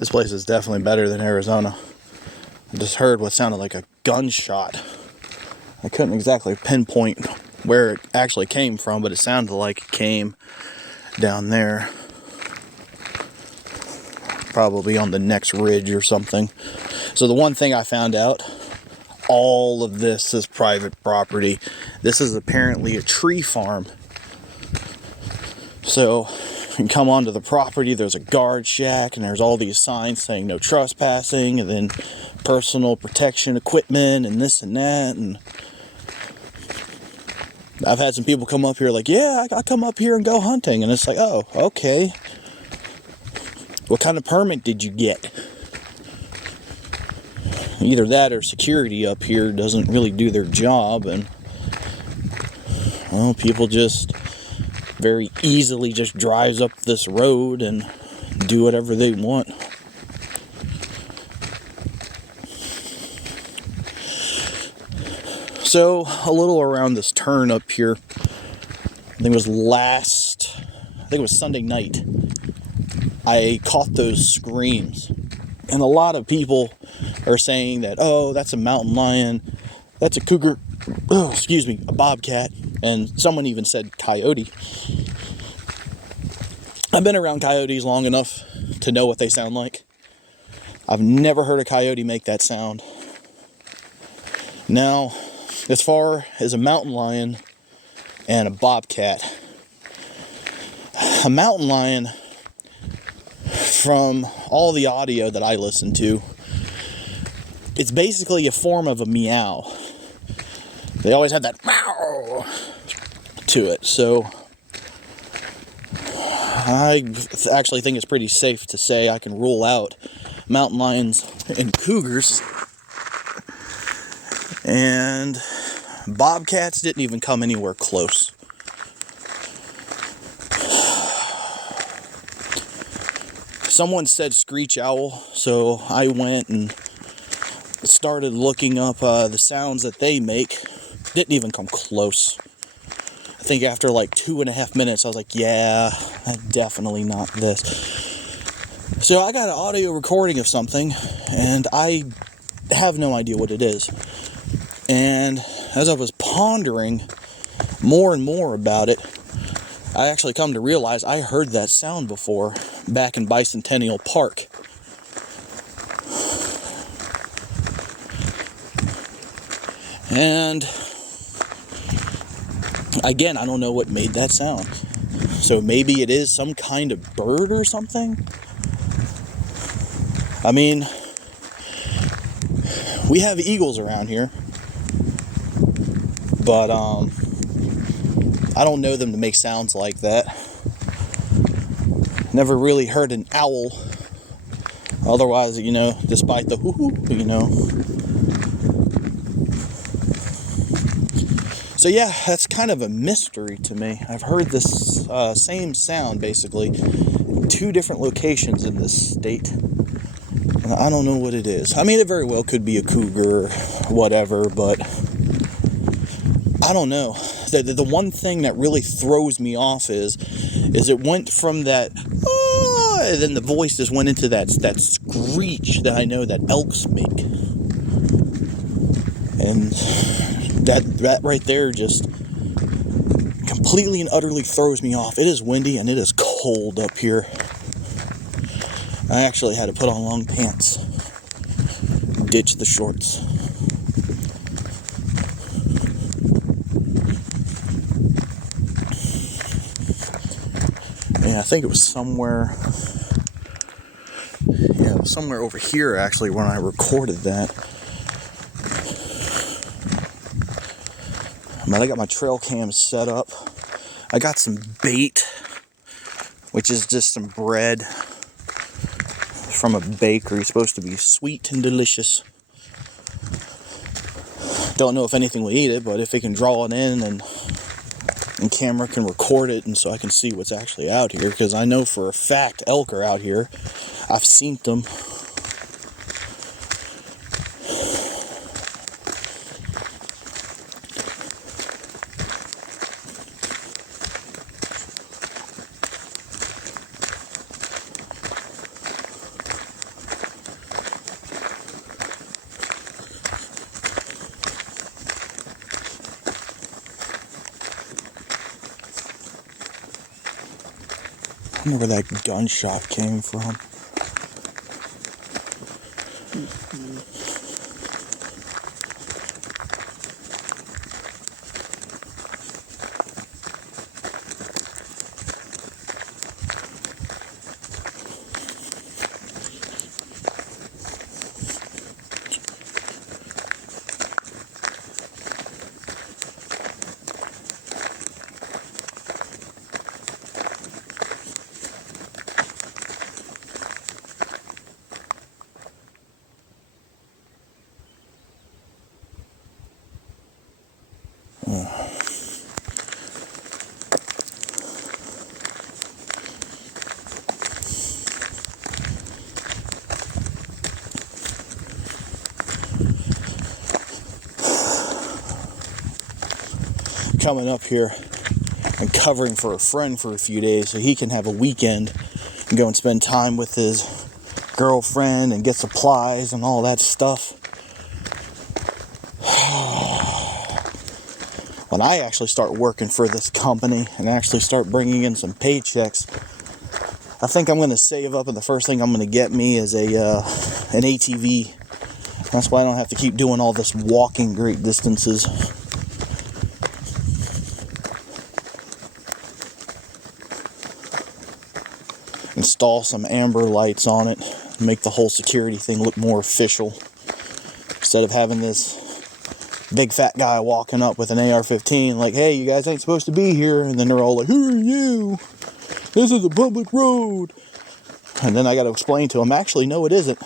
This place is definitely better than Arizona. I just heard what sounded like a gunshot. I couldn't exactly pinpoint where it actually came from, but it sounded like it came down there. Probably on the next ridge or something. So the one thing I found out, all of this is private property. This is apparently a tree farm. So you can come onto the property, there's a guard shack, and there's all these signs saying no trespassing, and then personal protection equipment, and this and that. And I've had some people come up here like, yeah, I come up here and go hunting. And it's like, oh, okay. What kind of permit did you get? Either that or security up here doesn't really do their job. And, well, people just very easily just drives up this road and do whatever they want. So, a little around this turn up here, I think it was Sunday night, I caught those screams. And a lot of people are saying that, oh, that's a mountain lion, that's a cougar, a bobcat, and someone even said coyote. I've been around coyotes long enough to know what they sound like. I've never heard a coyote make that sound. Now, as far as a mountain lion and a bobcat, a mountain lion, from all the audio that I listen to, it's basically a form of a meow. They always have that meow to it. So I actually think it's pretty safe to say I can rule out mountain lions and cougars. And bobcats didn't even come anywhere close. Someone said screech owl, so I went and started looking up the sounds that they make. Didn't even come close. I think after like 2.5 minutes, I was like, yeah, definitely not this. So I got an audio recording of something, and I have no idea what it is. And as I was pondering more and more about it, I actually come to realize I heard that sound before back in Bicentennial Park. And again, I don't know what made that sound. So maybe it is some kind of bird or something. I mean, we have eagles around here, but I don't know them to make sounds like that. Never really heard an owl. Otherwise, despite the hoo-hoo, So yeah, that's kind of a mystery to me. I've heard this same sound, basically, in 2 different locations in this state. And I don't know what it is. I mean, it very well could be a cougar or whatever, but I don't know. The one thing that really throws me off is it went from that, and then the voice just went into that screech that I know that elks make. And that right there just completely and utterly throws me off. It is windy and it is cold up here. I actually had to put on long pants. Ditch the shorts. Yeah, I think it was somewhere over here actually when I recorded that. But I got my trail cam set up. I got some bait, which is just some bread from a bakery. It's supposed to be sweet and delicious. Don't know if anything will eat it, but if it can draw it in and camera can record it, and so I can see what's actually out here, because I know for a fact elk are out here. I've seen them. I wonder where that gunshot came from. Coming up here and covering for a friend for a few days so he can have a weekend and go and spend time with his girlfriend and get supplies and all that stuff. When I actually start working for this company and actually start bringing in some paychecks, I think I'm going to save up, and the first thing I'm going to get me is an ATV. That's why I don't have to keep doing all this walking great distances. Install some amber lights on it, make the whole security thing look more official, instead of having this big fat guy walking up with an AR-15 like, hey, you guys ain't supposed to be here, and then they're all like, who are you? This is a public road. And then I got to explain to them, actually, no, it isn't.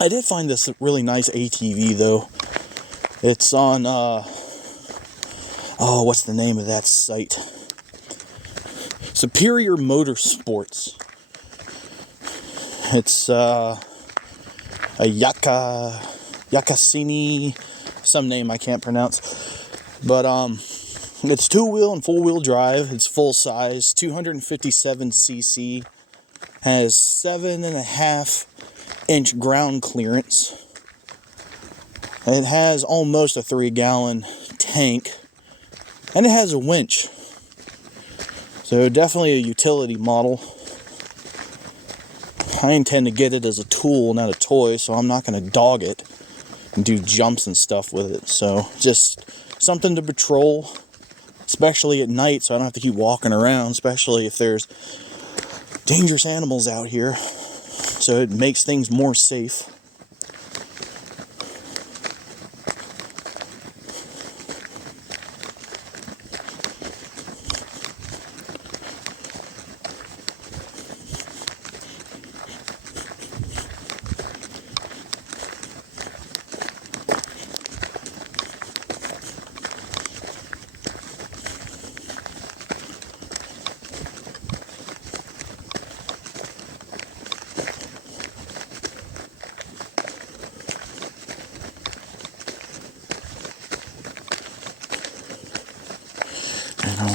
I did find this really nice ATV, though. It's on, what's the name of that site? Superior Motorsports. It's, a Yakasini, some name I can't pronounce. But, it's two-wheel and four-wheel drive. It's full size, 257cc. Has 7.5-inch ground clearance. It has almost a 3-gallon tank, and it has a winch. So definitely a utility model. I intend to get it as a tool, not a toy, so I'm not going to dog it and do jumps and stuff with it. So just something to patrol, especially at night, so I don't have to keep walking around, especially if there's dangerous animals out here. So it makes things more safe.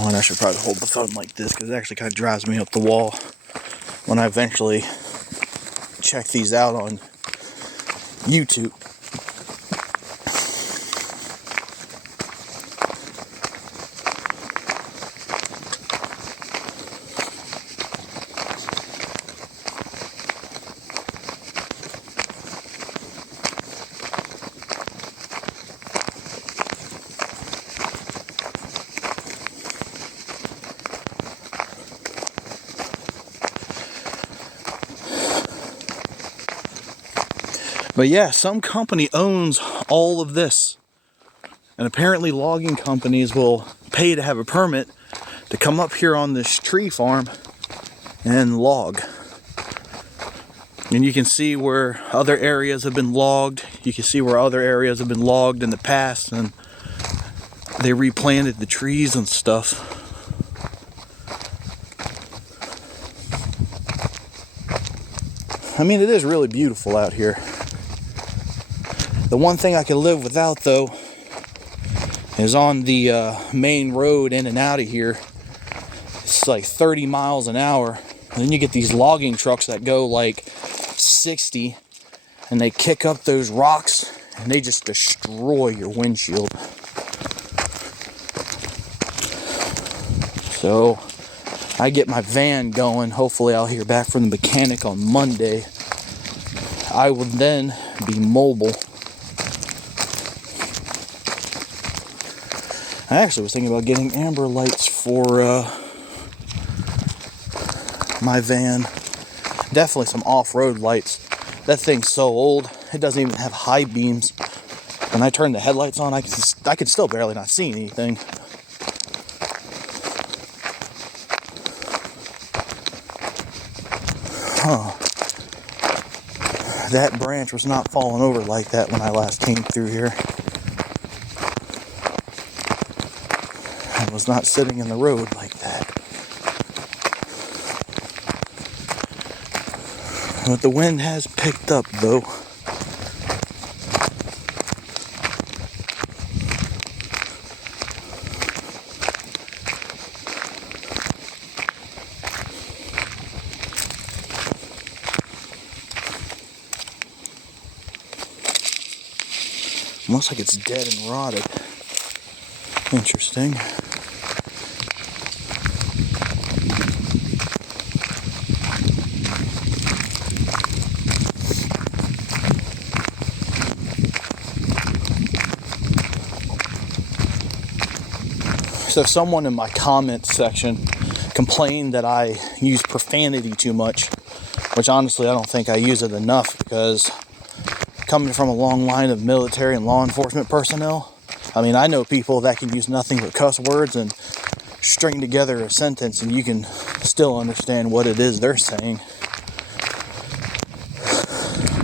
I should probably hold the phone like this because it actually kind of drives me up the wall when I eventually check these out on YouTube. But yeah, some company owns all of this. And apparently logging companies will pay to have a permit to come up here on this tree farm and log. And you can see where other areas have been logged. You can see where other areas have been logged in the past, and they replanted the trees and stuff. I mean, it is really beautiful out here. The one thing I can live without, though, is on the main road in and out of here. It's like 30 miles an hour. And then you get these logging trucks that go like 60, and they kick up those rocks and they just destroy your windshield. So I get my van going. Hopefully I'll hear back from the mechanic on Monday. I will then be mobile. I actually was thinking about getting amber lights for my van. Definitely some off-road lights. That thing's so old, it doesn't even have high beams. When I turn the headlights on, I can still barely not see anything. Huh. That branch was not falling over like that when I last came through here. I was not sitting in the road like that. But the wind has picked up though. Almost like it's dead and rotted. Interesting. So someone in my comments section complained that I use profanity too much, which honestly I don't think I use it enough, because coming from a long line of military and law enforcement personnel, I mean, I know people that can use nothing but cuss words and string together a sentence and you can still understand what it is they're saying.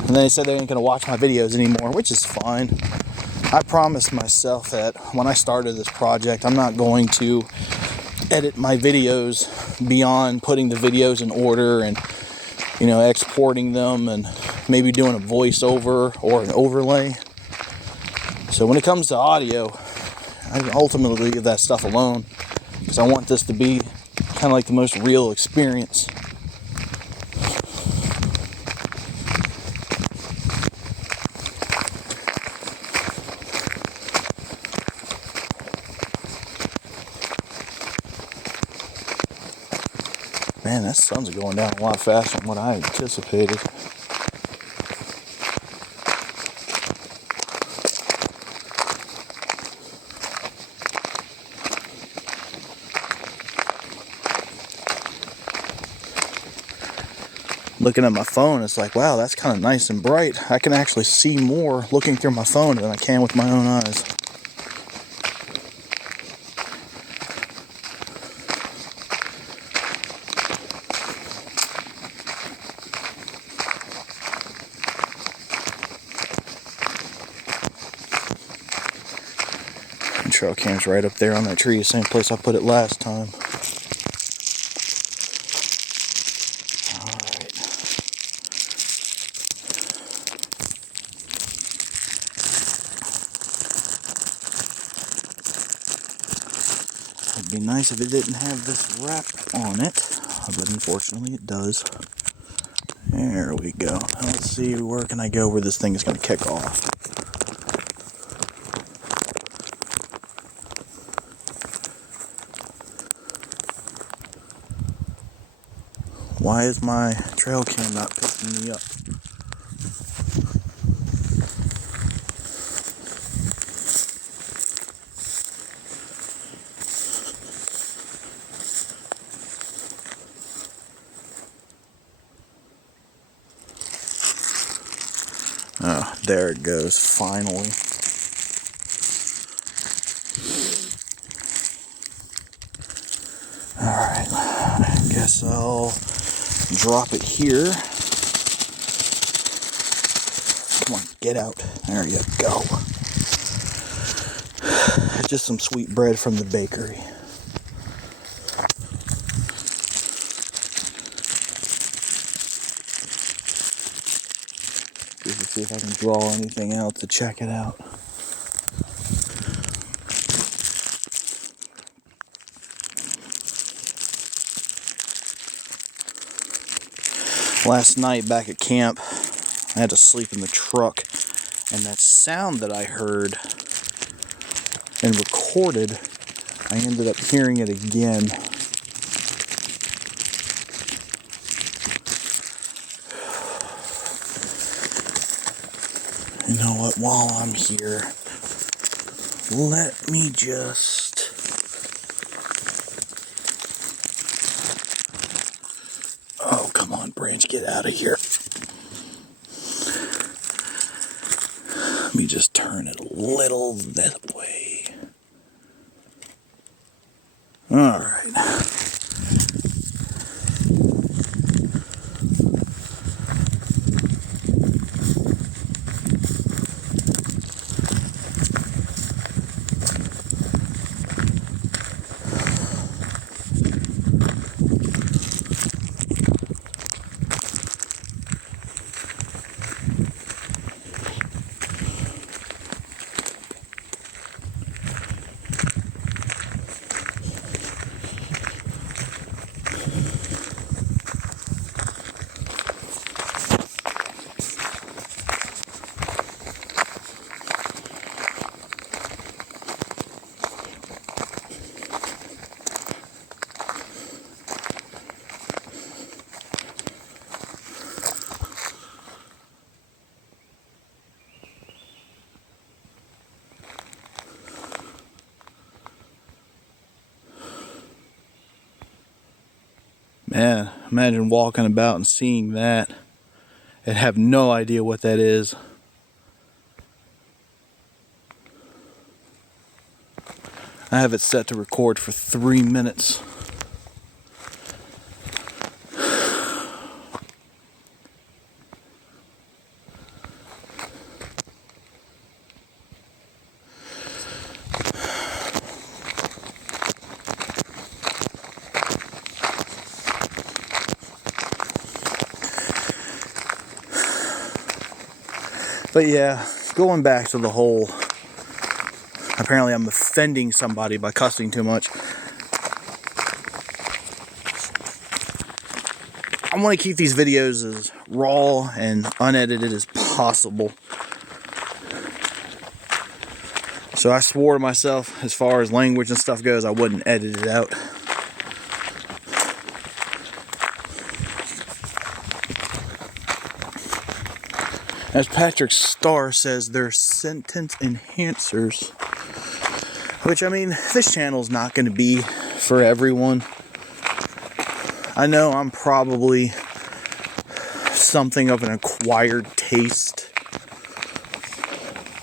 And they said they ain't gonna watch my videos anymore, which is fine. I promised myself that when I started this project, I'm not going to edit my videos beyond putting the videos in order and, you know, exporting them and maybe doing a voiceover or an overlay. So when it comes to audio, I ultimately leave that stuff alone, because I want this to be kind of like the most real experience. Man, that sun's going down a lot faster than what I anticipated. Looking at my phone, it's like, wow, that's kind of nice and bright. I can actually see more looking through my phone than I can with my own eyes. And trail cam's right up there on that tree, the same place I put it last time. It'd be nice if it didn't have this wrap on it, but unfortunately it does. There we go. Now let's see, where can I go where this thing is going to kick off. Why is my trail cam not picking me up? Oh, there it goes, finally. Alright, I guess I'll drop it here. Come on, get out. There you go. Just some sweet bread from the bakery. Just to see if I can draw anything out to check it out. Last night back at camp, I had to sleep in the truck, and that sound that I heard and recorded, I ended up hearing it again. You know what, while I'm here, let me just... Oh, come on, Branch, get out of here. Let me just turn it a little that way. All right. Man, imagine walking about and seeing that and have no idea what that is. I have it set to record for 3 minutes. But yeah, going back to the whole, apparently I'm offending somebody by cussing too much. I want to keep these videos as raw and unedited as possible. So I swore to myself, as far as language and stuff goes, I wouldn't edit it out. As Patrick Starr says, they're sentence enhancers. Which, I mean, this channel's not going to be for everyone. I know I'm probably something of an acquired taste,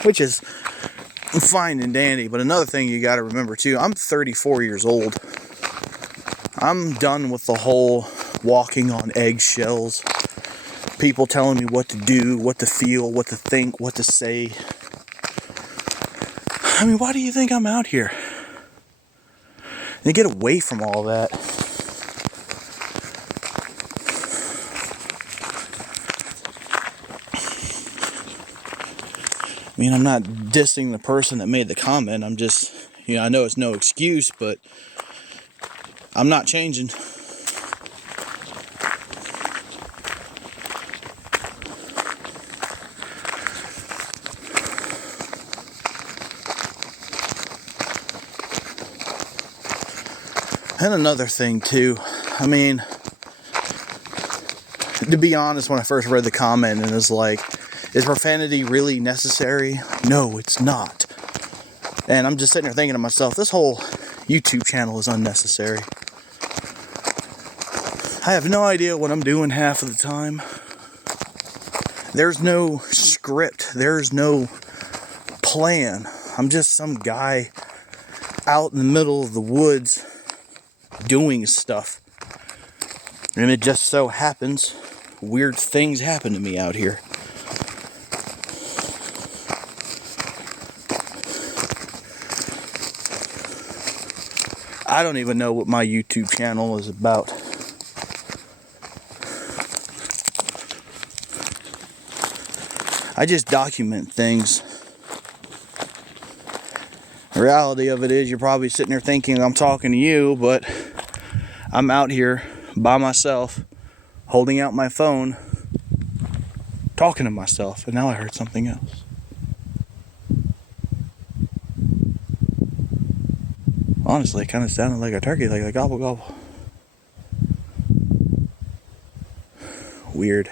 which is fine and dandy. But another thing you got to remember too, I'm 34 years old. I'm done with the whole walking on eggshells. People telling me what to do, what to feel, what to think, what to say. I mean, why do you think I'm out here? And get away from all that. I mean, I'm not dissing the person that made the comment. I'm just, you know, I know it's no excuse, but I'm not changing. And another thing too, I mean, to be honest, when I first read the comment and it was like, is profanity really necessary? No, it's not. And I'm just sitting there thinking to myself, this whole YouTube channel is unnecessary. I have no idea what I'm doing half of the time. There's no script. There's no plan. I'm just some guy out in the middle of the woods doing stuff. And it just so happens weird things happen to me out here. I don't even know what my YouTube channel is about. I just document things. The reality of it is, you're probably sitting there thinking I'm talking to you, but I'm out here by myself, holding out my phone, talking to myself, and now I heard something else. Honestly, it kind of sounded like a turkey, like a gobble gobble. Weird.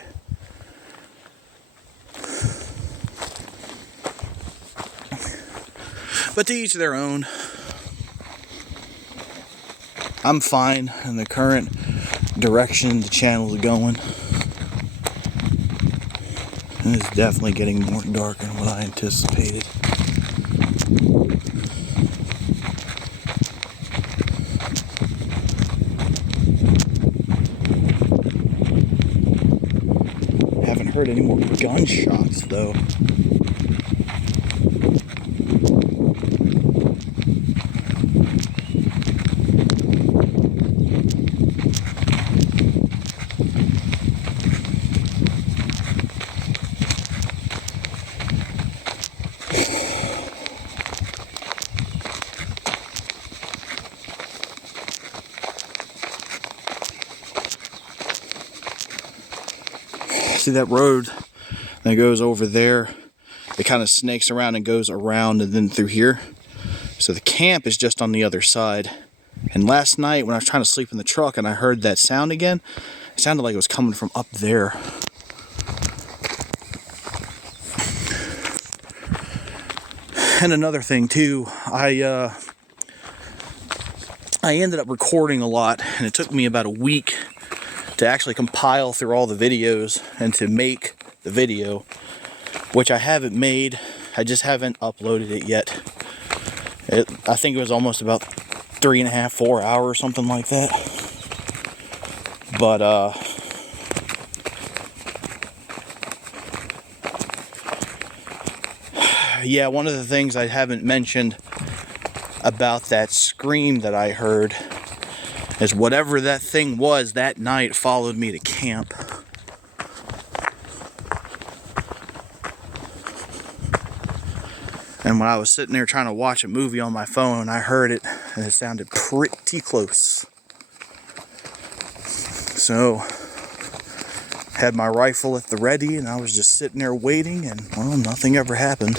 But to each their own. I'm fine in the current direction the channel is going. And it's definitely getting more dark than what I anticipated. Haven't heard any more gunshots though. See that road that goes over there? It kind of snakes around and goes around and then through here. So the camp is just on the other side. And last night when I was trying to sleep in the truck and I heard that sound again, it sounded like it was coming from up there. And another thing too, I ended up recording a lot, and it took me about a week to actually compile through all the videos and to make the video, which I haven't made. I just haven't uploaded it yet. I think it was almost about 3.5, 4 hours, something like that. But yeah, one of the things I haven't mentioned about that scream that I heard is whatever that thing was that night followed me to camp. And when I was sitting there trying to watch a movie on my phone, I heard it, and it sounded pretty close. So, had my rifle at the ready, and I was just sitting there waiting, and well, nothing ever happened.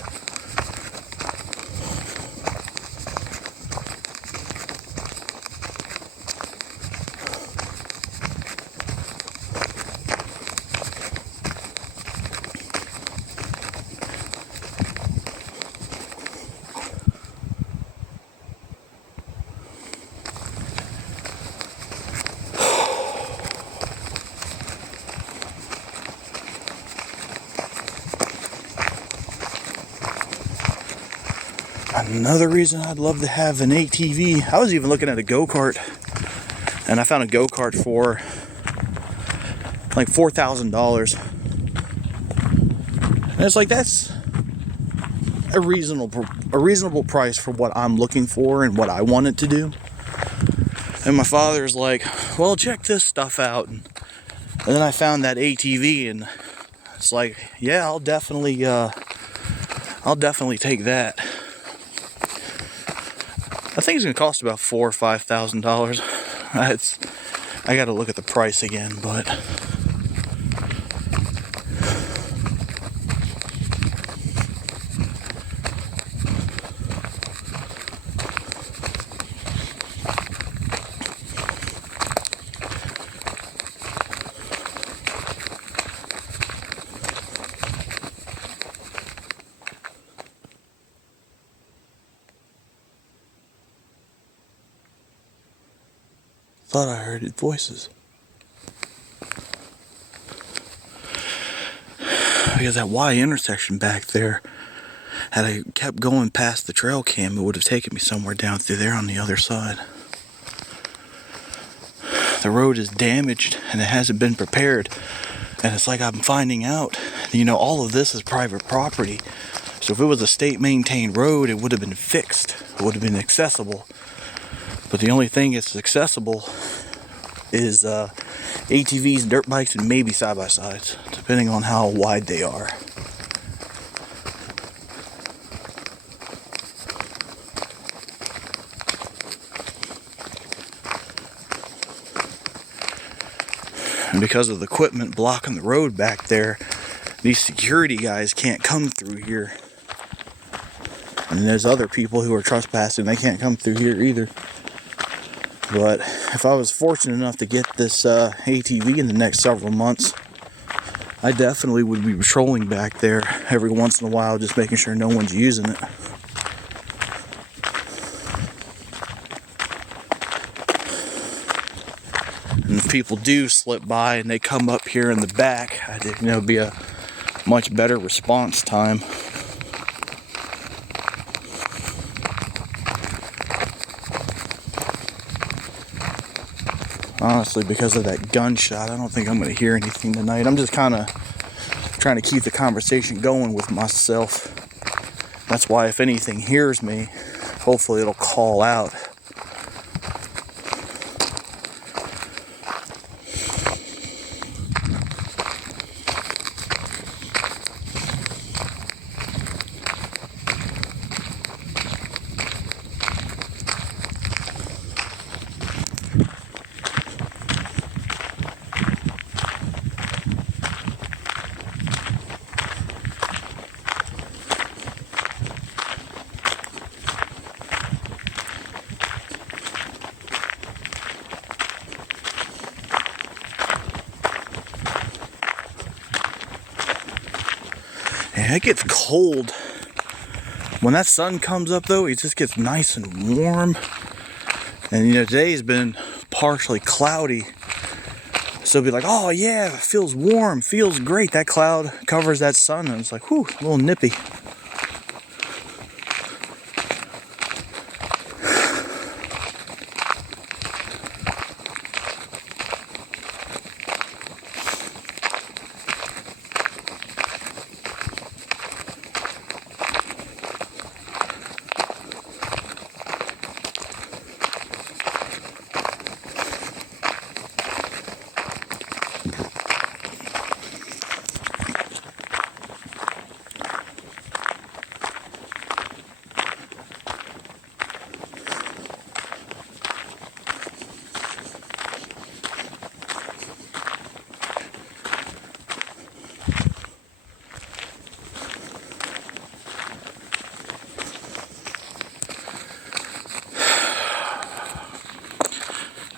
Another reason I'd love to have an ATV. I was even looking at a go-kart, and I found a go-kart for like $4,000. And it's like, that's a reasonable price for what I'm looking for and what I want it to do. And my father's like, well, check this stuff out. And then I found that ATV, and it's like, yeah, I'll definitely take that. I think it's gonna cost about $4,000 or $5,000. I gotta look at the price again, but thought I heard voices. Because that Y intersection back there, had I kept going past the trail cam, it would have taken me somewhere down through there on the other side. The road is damaged and it hasn't been prepared. And it's like I'm finding out, all of this is private property. So if it was a state maintained road, it would have been fixed. It would have been accessible. But the only thing that's accessible is ATVs, dirt bikes, and maybe side-by-sides, depending on how wide they are. And because of the equipment blocking the road back there, these security guys can't come through here. And there's other people who are trespassing, they can't come through here either. But if I was fortunate enough to get this ATV in the next several months, I definitely would be patrolling back there every once in a while, just making sure no one's using it. And if people do slip by and they come up here in the back, I think it'd be a much better response time. Honestly, because of that gunshot, I don't think I'm going to hear anything tonight. I'm just kind of trying to keep the conversation going with myself. That's why if anything hears me, hopefully it'll call out. Yeah, it gets cold. When that sun comes up though, it just gets nice and warm. And you know, today's been partially cloudy. So it'll be like, oh yeah, it feels warm, feels great. That cloud covers that sun and it's like, whew, a little nippy.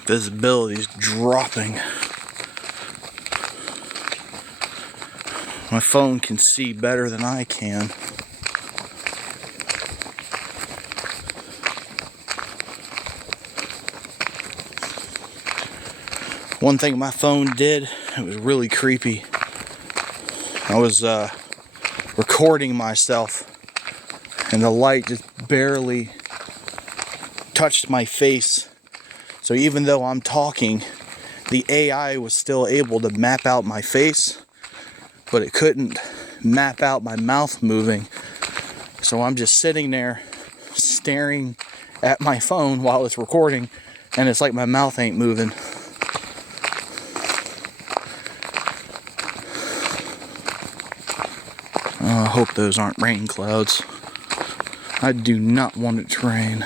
Visibility's dropping. My phone can see better than I can. One thing my phone did, it was really creepy. I was recording myself and the light just barely touched my face. So even though I'm talking, the AI was still able to map out my face, but it couldn't map out my mouth moving. So I'm just sitting there staring at my phone while it's recording, and it's like my mouth ain't moving. I hope those aren't rain clouds. I do not want it to rain.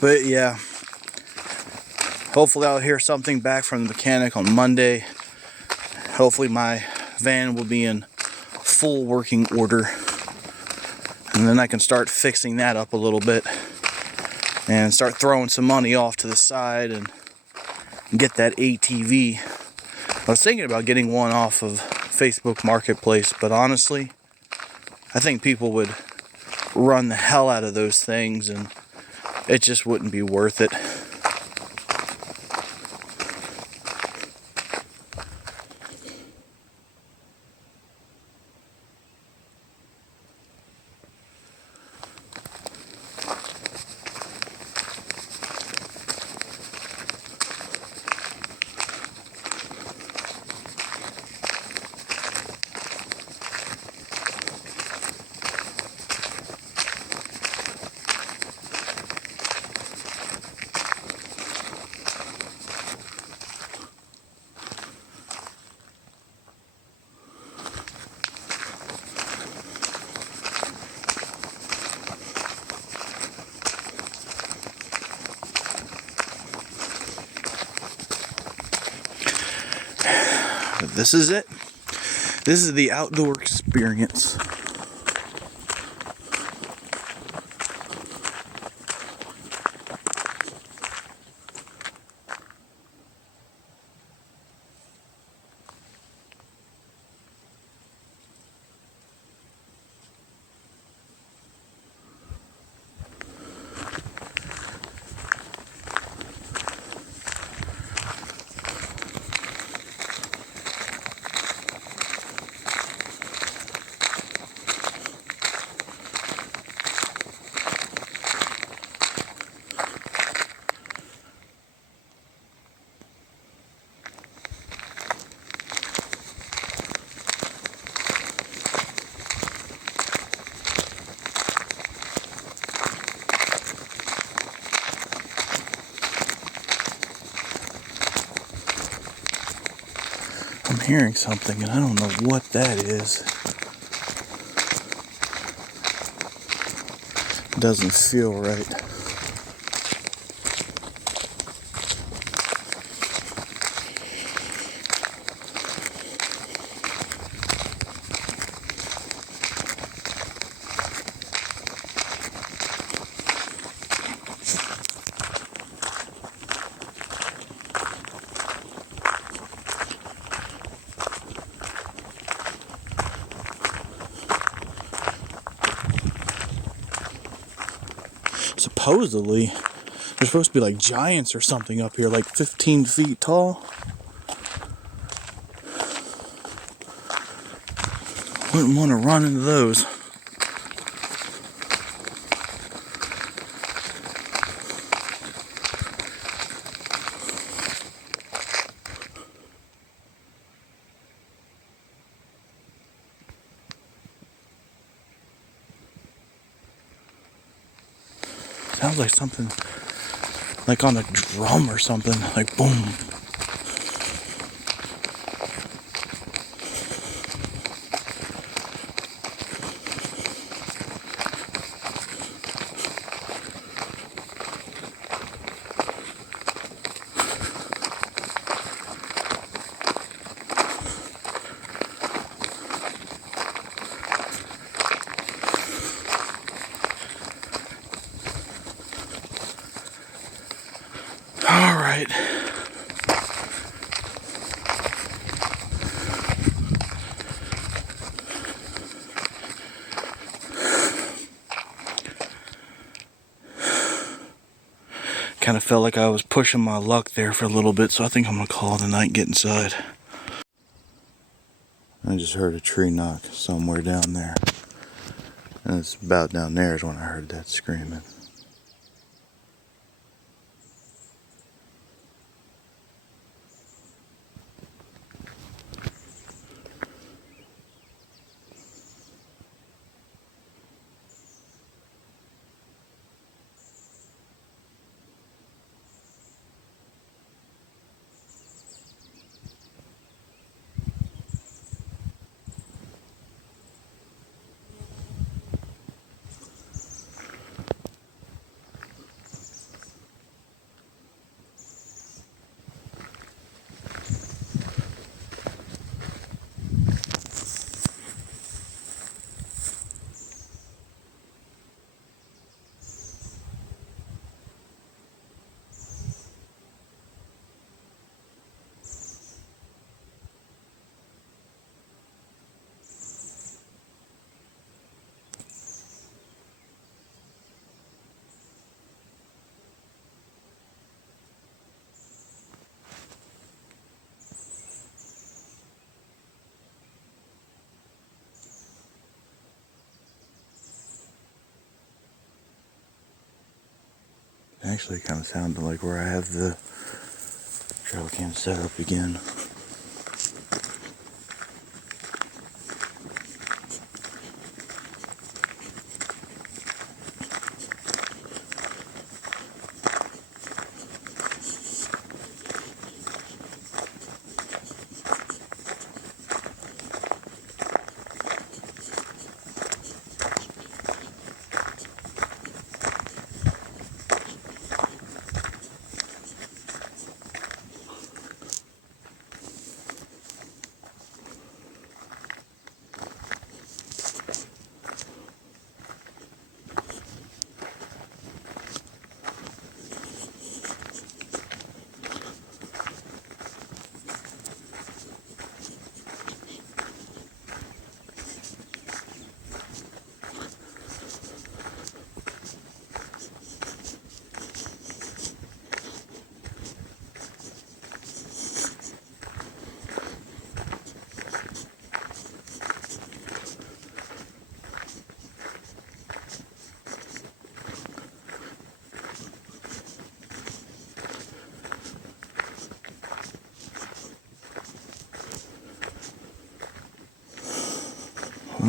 But yeah, hopefully I'll hear something back from the mechanic on Monday. Hopefully my van will be in full working order, and then I can start fixing that up a little bit and start throwing some money off to the side and get that ATV. I was thinking about getting one off of Facebook Marketplace, but honestly, I think people would run the hell out of those things and it just wouldn't be worth it. This is it. This is the outdoor experience. I'm hearing something and I don't know what that is. It doesn't feel right. Supposedly, there's supposed to be like giants or something up here, like 15 feet tall. Wouldn't want to run into those. Sounds like something like on a drum or something, like boom. All right. Kind of felt like I was pushing my luck there for a little bit, so I think I'm gonna call it a night and get inside. I just heard a tree knock somewhere down there. And it's about down there is when I heard that screaming. Actually, it kind of sounded like where I have the trail cam set up again.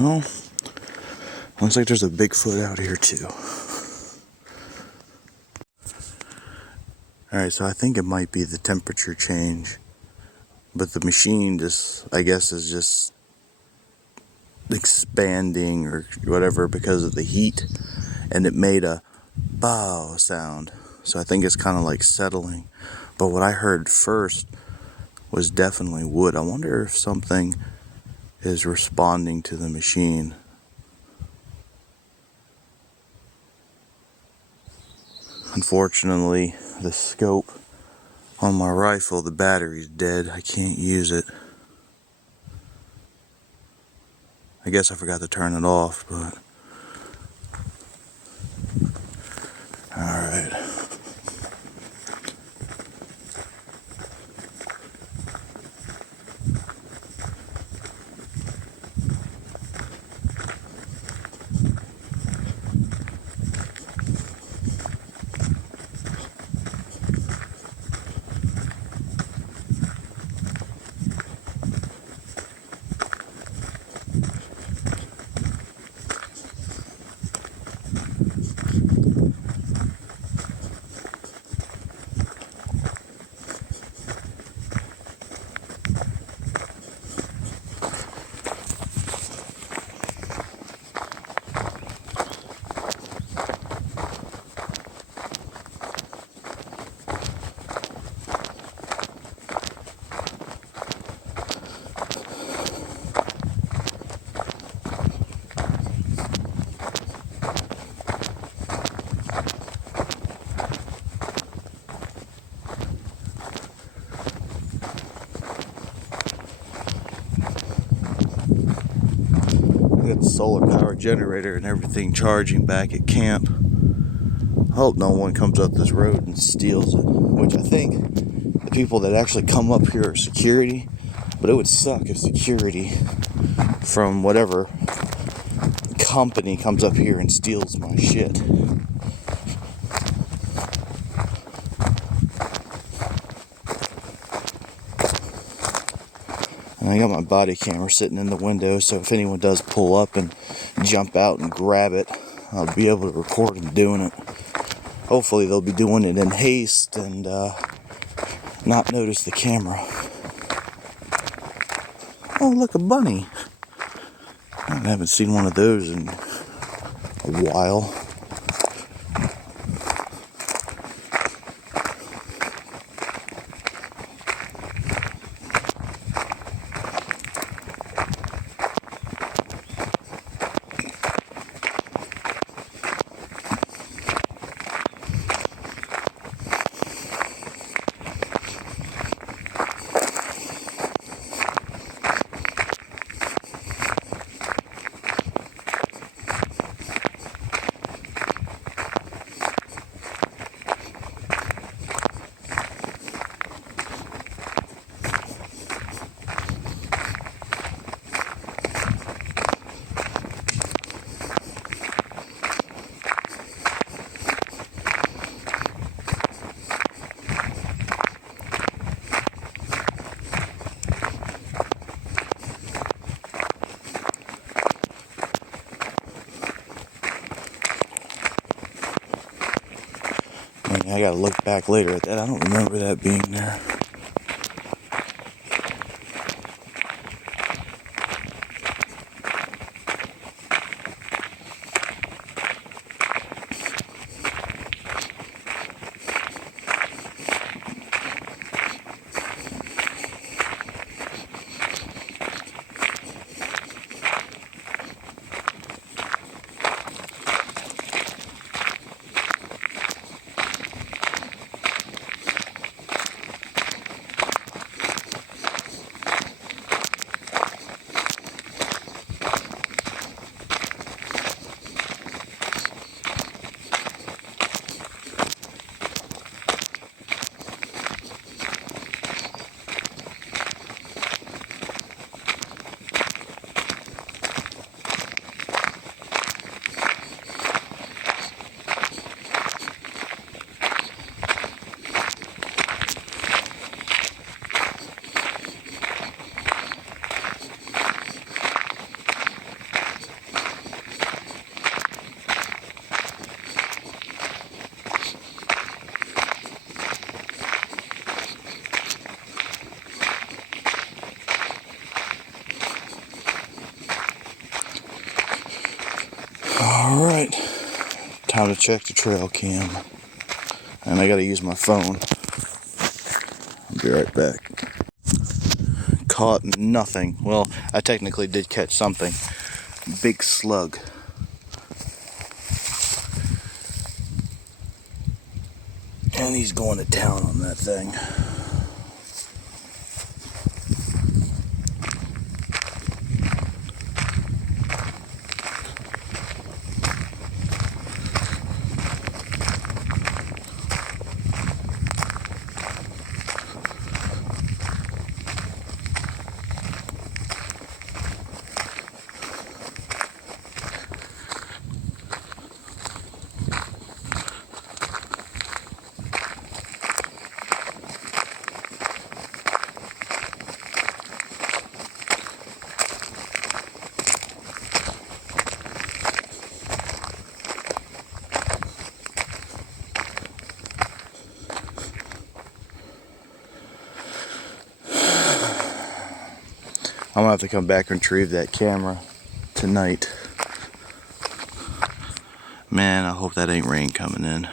Well, looks like there's a Bigfoot out here too. Alright, so I think it might be the temperature change. But the machine just, I guess, is just expanding or whatever because of the heat. And it made a bow sound. So I think it's kind of like settling. But what I heard first was definitely wood. I wonder if something is responding to the machine. Unfortunately, the scope on my rifle, the battery's dead. I can't use it. I guess I forgot to turn it off, but... Alright. Got the solar power generator and everything charging back at camp. I hope no one comes up this road and steals it, which I think the people that actually come up here are security, but it would suck if security from whatever company comes up here and steals my shit. And I got my body camera sitting in the window, so if anyone does pull up and jump out and grab it, I'll be able to record them doing it. Hopefully they'll be doing it in haste and not notice the camera. Oh, look, a bunny. I haven't seen one of those in a while. I gotta look back later at that. I don't remember that being there. how to check the trail cam. And I gotta use my phone. I'll be right back. Caught nothing. Well, I technically did catch something. Big slug. And he's going to town on that thing. I'm gonna have to come back and retrieve that camera tonight. Man, I hope that ain't rain coming in.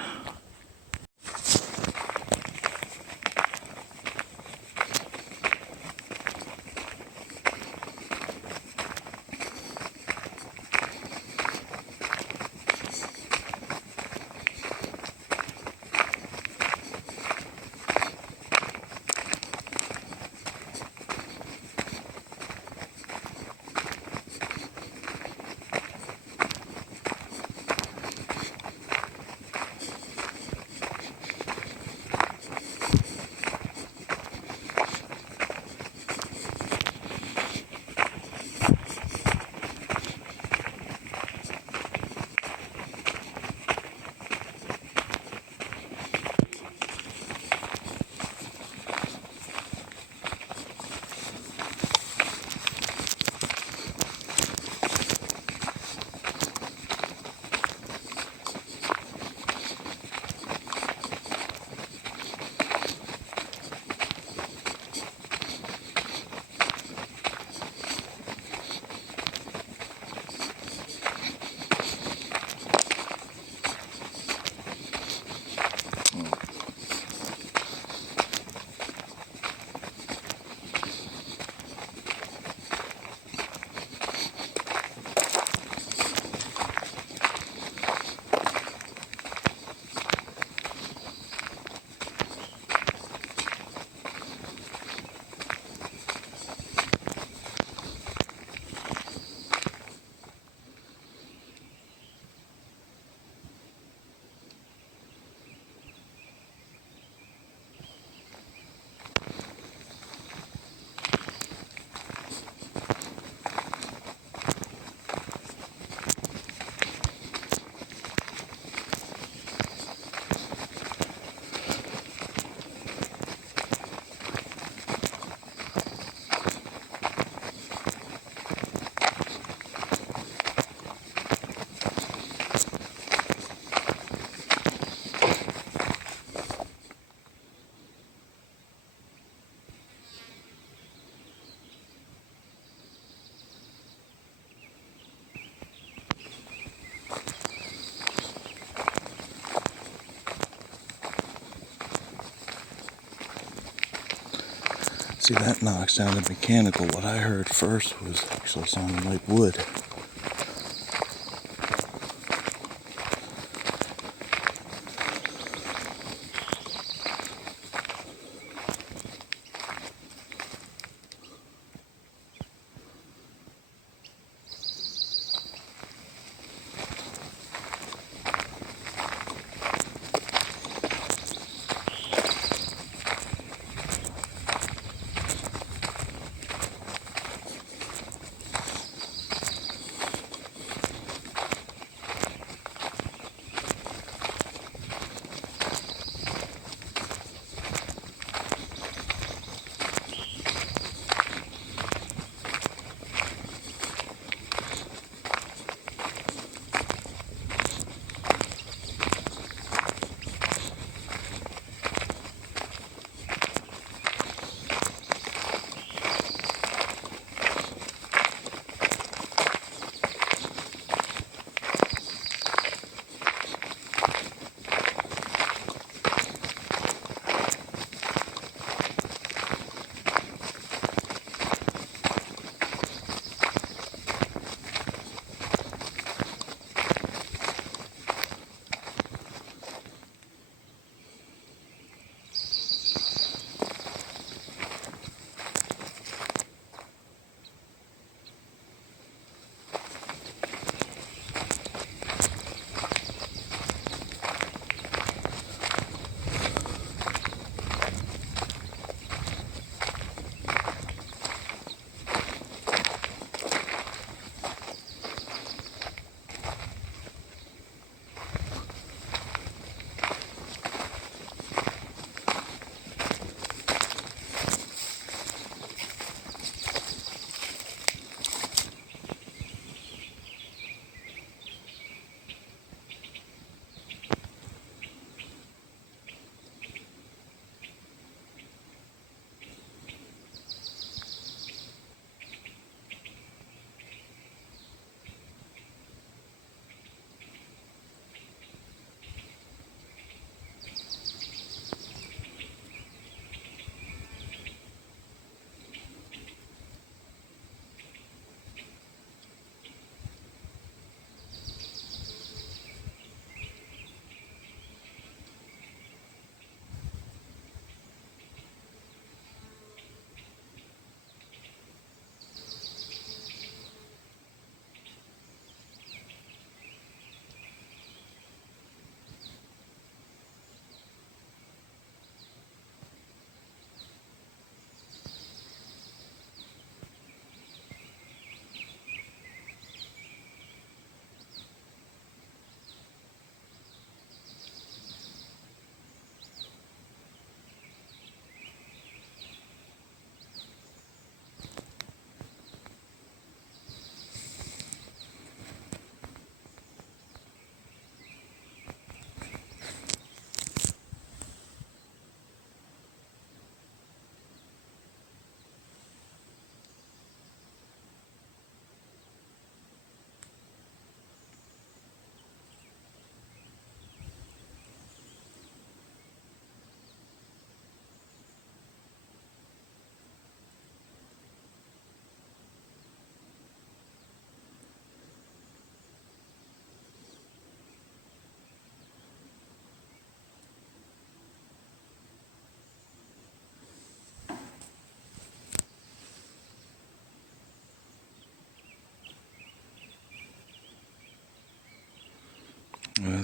See, that knock sounded mechanical. What I heard first was actually sounding like wood.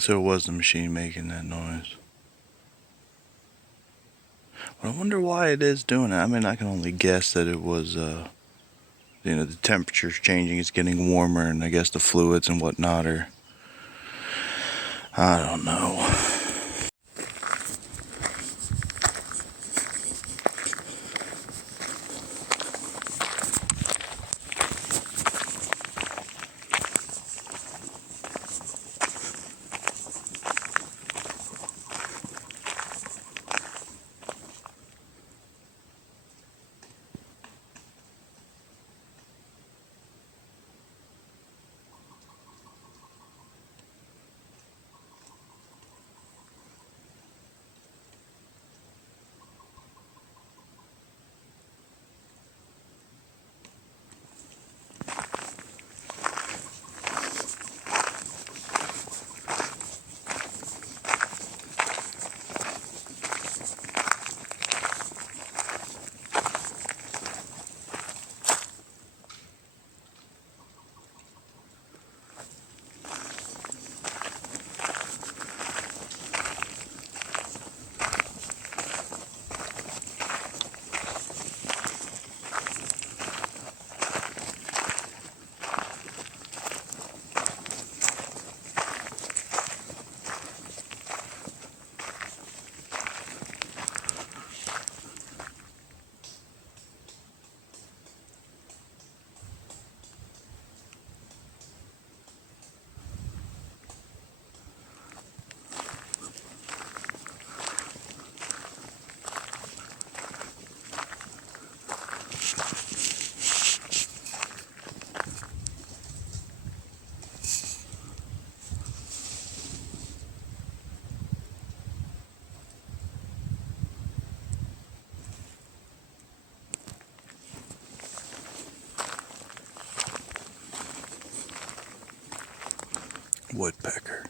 So it was the machine making that noise. But I wonder why it is doing it. I mean, I can only guess that it was, the temperature's changing, it's getting warmer, and I guess the fluids and whatnot are, I don't know. Woodpecker.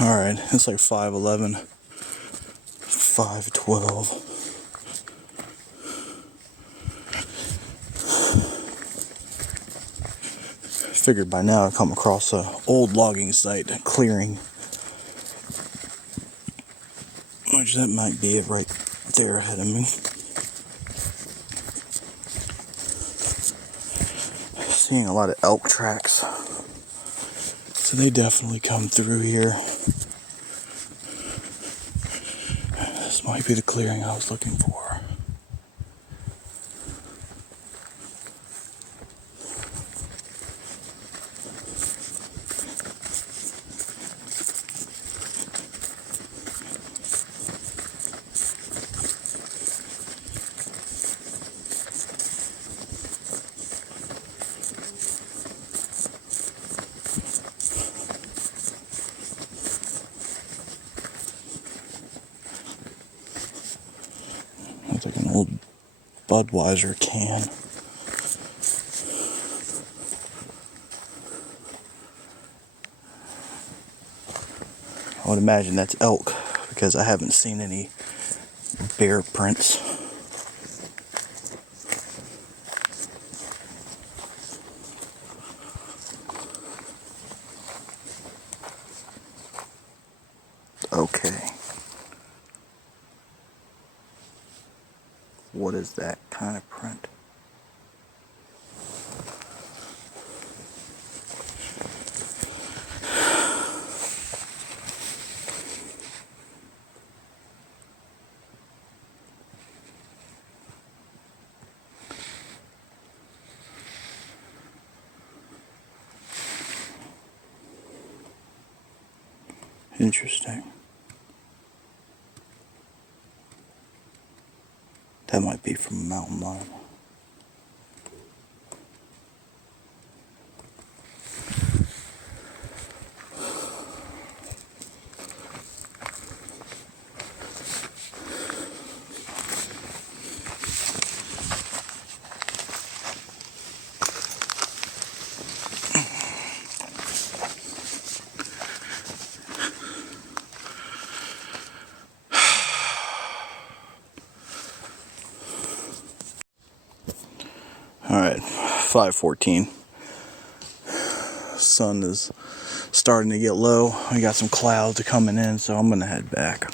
Alright, it's like 5:11, 5:12. Figured by now I'd come across an old logging site, clearing. Which that might be it right there ahead of me. Seeing a lot of elk tracks. So they definitely come through here. This might be the clearing I was looking for. Looks like an old Budweiser can. I would imagine that's elk because I haven't seen any bear prints. Okay. What is that kind of print? Interesting. That might be from a mountain lion. Alright, 5:14. Sun is starting to get low. We got some clouds coming in, so I'm gonna head back.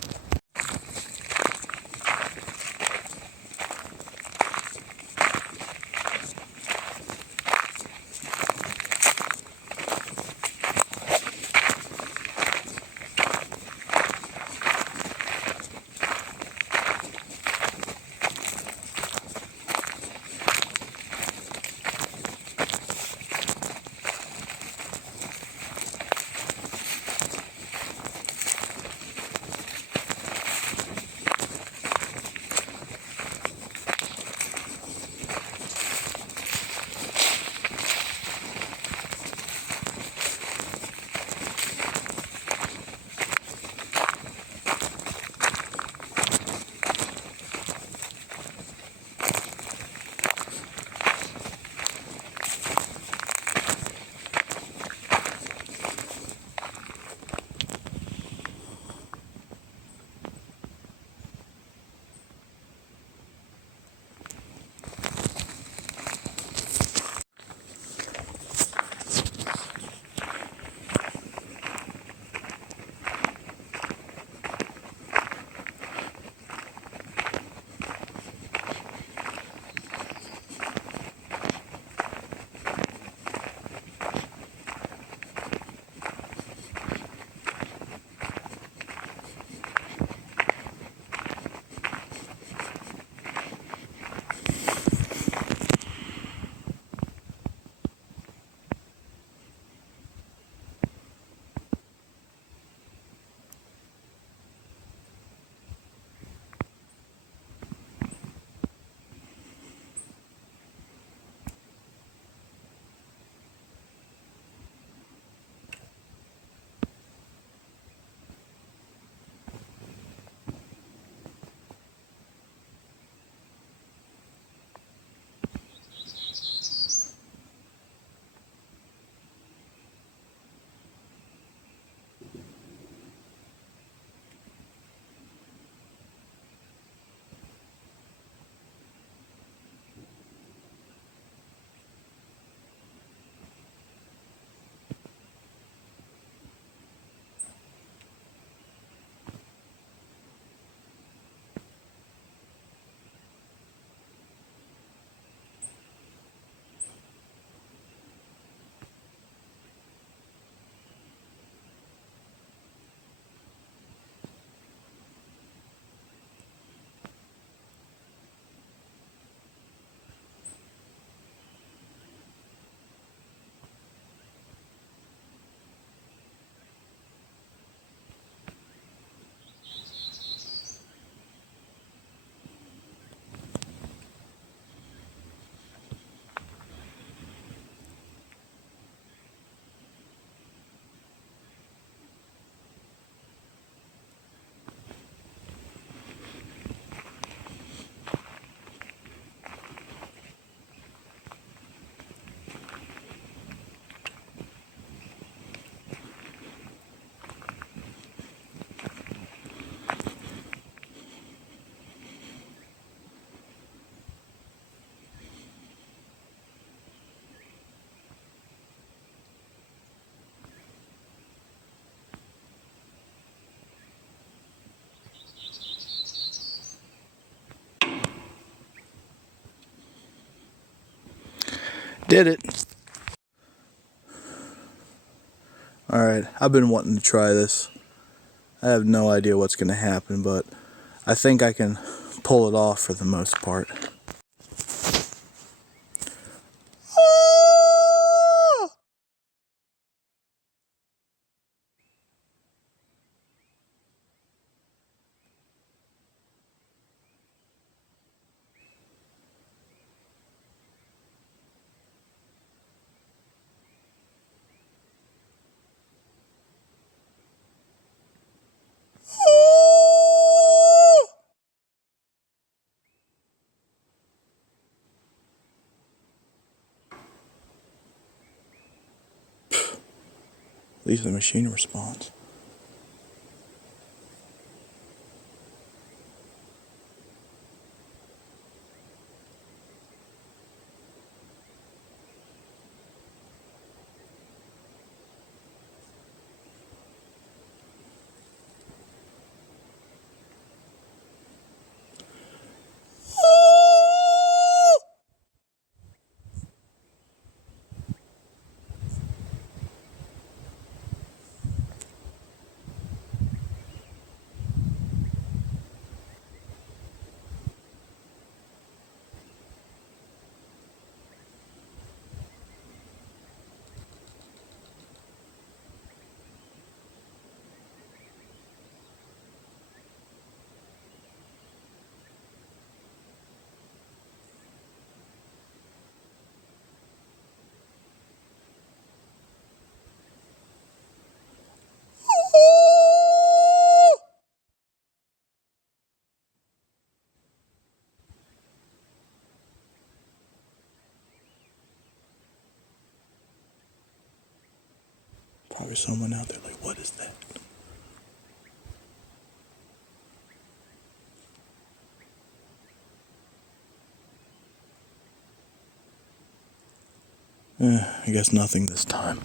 Did it. Alright, I've been wanting to try this. I have no idea what's going to happen, but I think I can pull it off for the most part. At least the machine responds. Probably someone out there like, what is that? I guess nothing this time.